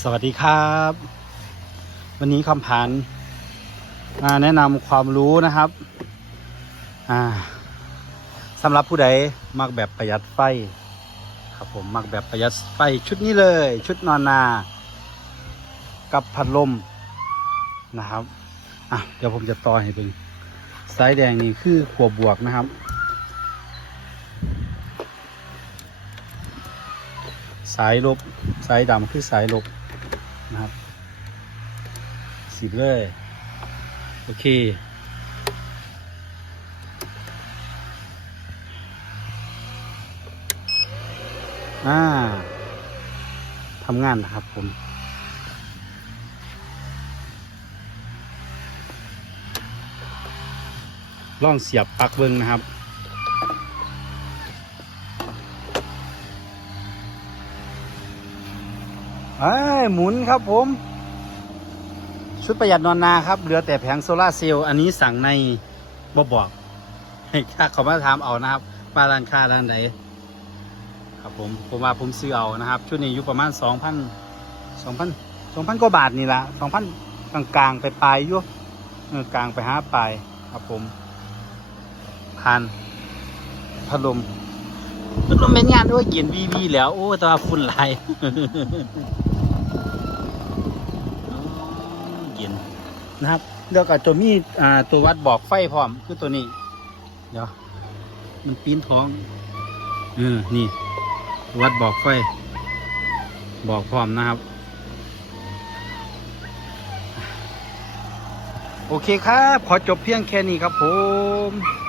สวัสดีครับ วันนี้คำผ่านมาแนะนำความรู้นะครับอ่าสำหรับผู้ใดมักแบบประหยัดไฟ ครับผมมักแบบประหยัดไฟชุดนี้เลย ชุดนอนนา กับพัดลมนะครับอะเดี๋ยวผมจะต่อให้เป็นสายแดงนี่คือขวบบวกนะครับสายลบ สายดำคือสายลบ นะครับสีบเลย โอเค อ่าทำงานนะครับผมลองเสียบปลั๊กเบิ้งนะครับ เอ้หมุนครับผม ชุดประหยัดนอนนาครับ เหลือแต่แผงโซลาเซลล์อันนี้สั่งในบอบอกให้าเขามาถามเอานะครับว่าร้านค้าร้านใดครับผมผมว่าผมซื้อเอานะครับ ชุดนี้อยู่ประมาณสองพันสองพันสองพันกว่าบาทนี่ละสองพันกลางกลางๆไปปลายๆอยู่กลางไปหาปลายครับผมผ่านพัดลมพัดลมเป็นงานด้วยเกียนวีวีแล้ว โอ้แต่ว่าฝุ่นหลาย เย็นนะครับเดี๋ยวก็จะมีอ่าตัววัดบอกไฟพร้อมคือตัวนี้ เดี๋ยวมันปีนท้องเออนี่ วัดบอกไฟ บอกพร้อมนะครับ โอเคครับ ขอจบเพียงแค่นี้ครับผม